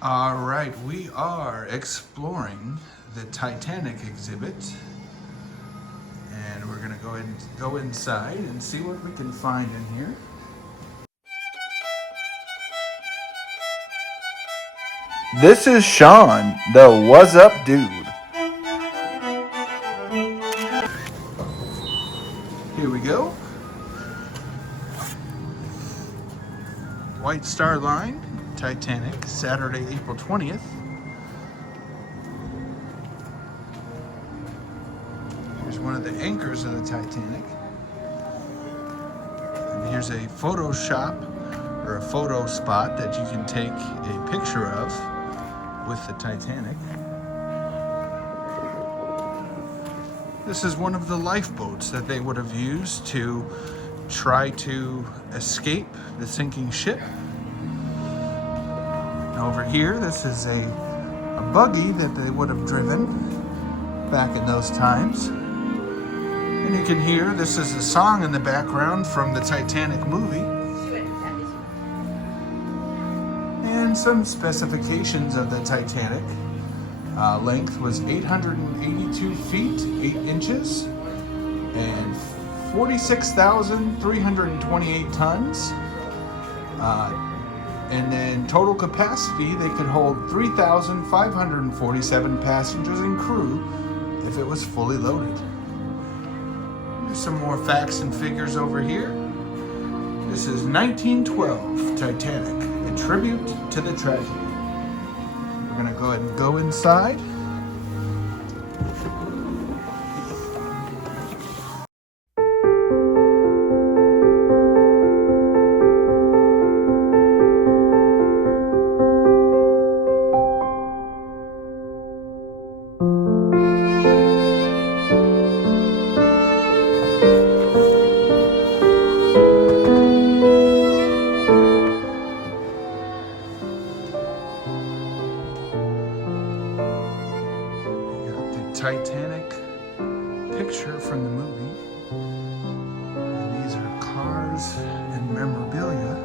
All right, we are exploring the Titanic exhibit, and we're gonna go ahead and go inside and see what we can find in here. This is Sean, the What's Up Dude. Here we go. White Star Line, Titanic, Saturday, April 20th. Here's one of the anchors of the Titanic. And here's a photo shop or a photo spot that you can take a picture of with the Titanic. This is one of the lifeboats that they would have used to try to escape the sinking ship. And over here, this is a buggy that they would have driven back in those times. And you can hear, this is a song in the background from the Titanic movie. And some specifications of the Titanic. Length was 882 feet, 8 inches, and 46,328 tons. And then total capacity, they could hold 3,547 passengers and crew if it was fully loaded. There's some more facts and figures over here. This is 1912 Titanic, a tribute to the tragedy. We're gonna go ahead and go inside. Titanic picture from the movie. And these are cars and memorabilia.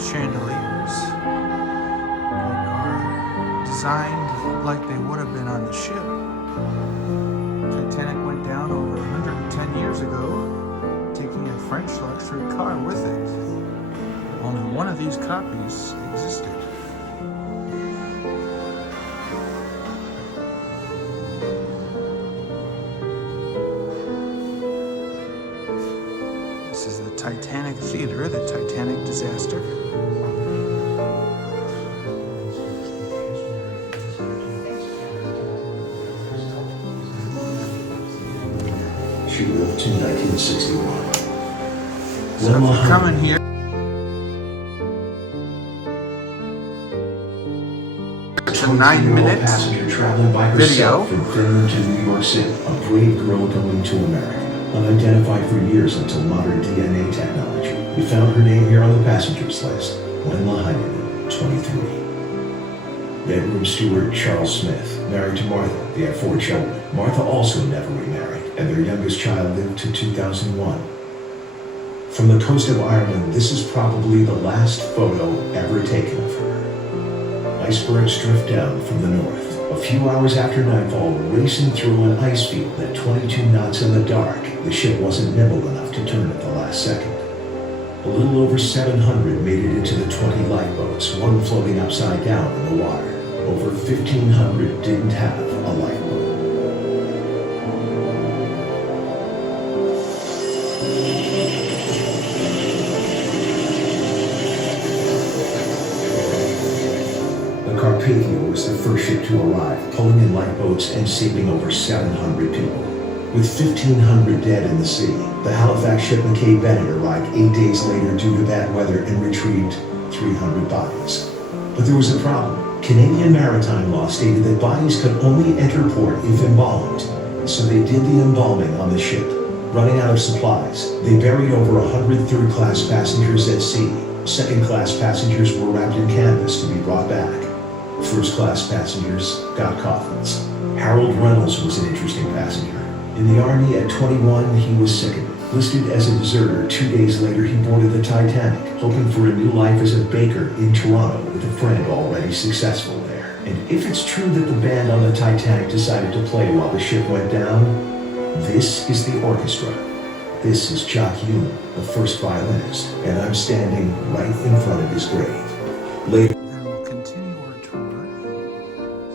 Chandeliers that are designed like they would have been on the ship. Titanic went down over 110 years ago, taking a French luxury car with it. Only one of these copies existed. This is the Titanic Theater, the Titanic disaster. She lived to 1961. So if you come in here, it's a 9-minute passenger traveling by video herself from Finland to New York City. A brave girl going to America, unidentified for years until modern DNA technology. We found her name here on the passengers list. Gwen Lahainen, 23. Bedroom steward Charles Smith, married to Martha. They had 4 children. Martha also never remarried, and their youngest child lived to 2001. From the coast of Ireland, this is probably the last photo ever taken of her. Icebergs drift down from the north. A few hours after nightfall, racing through an ice field at 22 knots in the dark, the ship wasn't nimble enough to turn at the last second. A little over 700 made it into the 20 lifeboats, one floating upside down in the water. Over 1,500 didn't have a lifeboat. Carpathia was the first ship to arrive, pulling in lifeboats and saving over 700 people. With 1,500 dead in the sea, the Halifax ship Cape Bennett arrived 8 days later due to bad weather and retrieved 300 bodies. But there was a problem. Canadian maritime law stated that bodies could only enter port if embalmed, so they did the embalming on the ship. Running out of supplies, they buried over 100 third-class passengers at sea. Second-class passengers were wrapped in canvas to be brought back. First-class passengers got coffins. Harold Reynolds was an interesting passenger. In the Army at 21, he was sickened. Listed as a deserter, 2 days later he boarded the Titanic, hoping for a new life as a baker in Toronto with a friend already successful there. And if it's true that the band on the Titanic decided to play while the ship went down, this is the orchestra. This is Jock Hume, the first violinist, and I'm standing right in front of his grave. Later. And we'll continue our tour,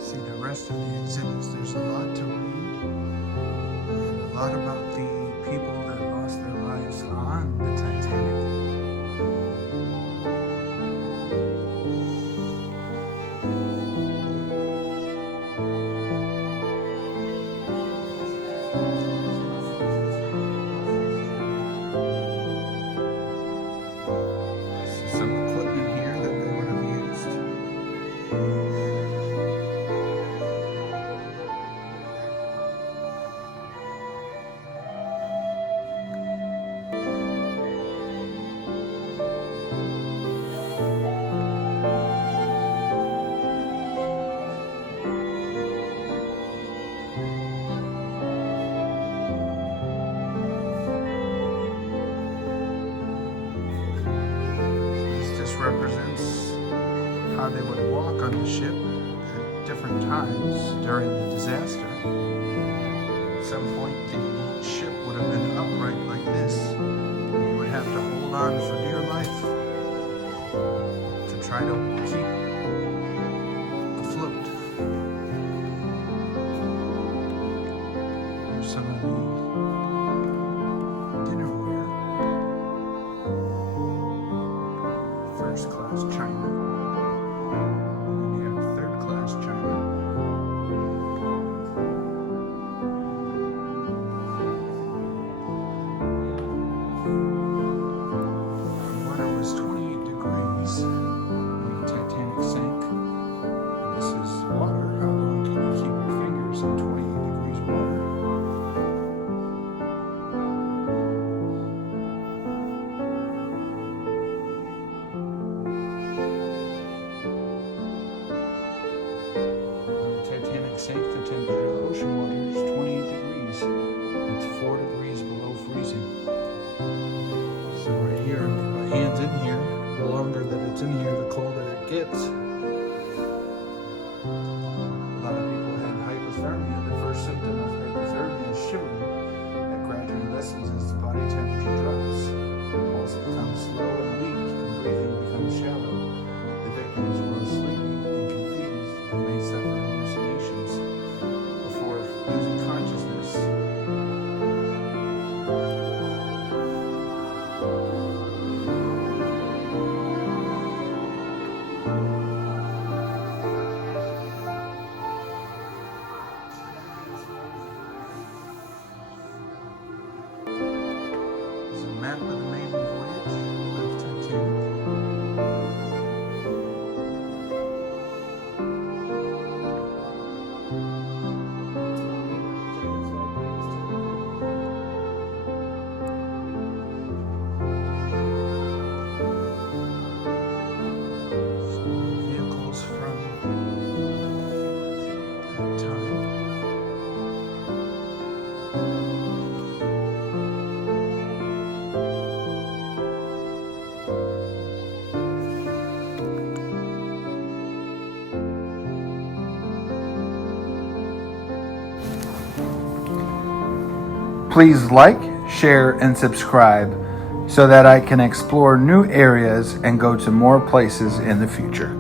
see the rest of the exhibits. There's a lot to read, and a lot about the people that lost their lives on the Titanic. Some equipment here that they would have used. This just represents how they would walk on the ship at different times during the disaster. At some point, the ship would have been upright like this. You would have to hold on for dear life to try to keep afloat. Here's some of the dinnerware. First class china. And you have third class china. The water was 28 degrees when the Titanic sank. This is water. How long can you keep your fingers in 28 degrees water? When the Titanic sank, the temperature of ocean water is 28 degrees. It's 4 degrees below freezing. So right here, my hand's in here. The longer that it's in here, the colder it gets. A lot of people have hypothermia. The first symptom of hypothermia is shivering. That gradually lessens as the body temperature drops. The pulse becomes slow and weak, and breathing becomes shallow. The victims were sleepy and confused and may suffer hallucinations before losing consciousness. It's a map of the maiden voyage of Titanic. Some vehicles from that time. Please like, share, and subscribe so that I can explore new areas and go to more places in the future.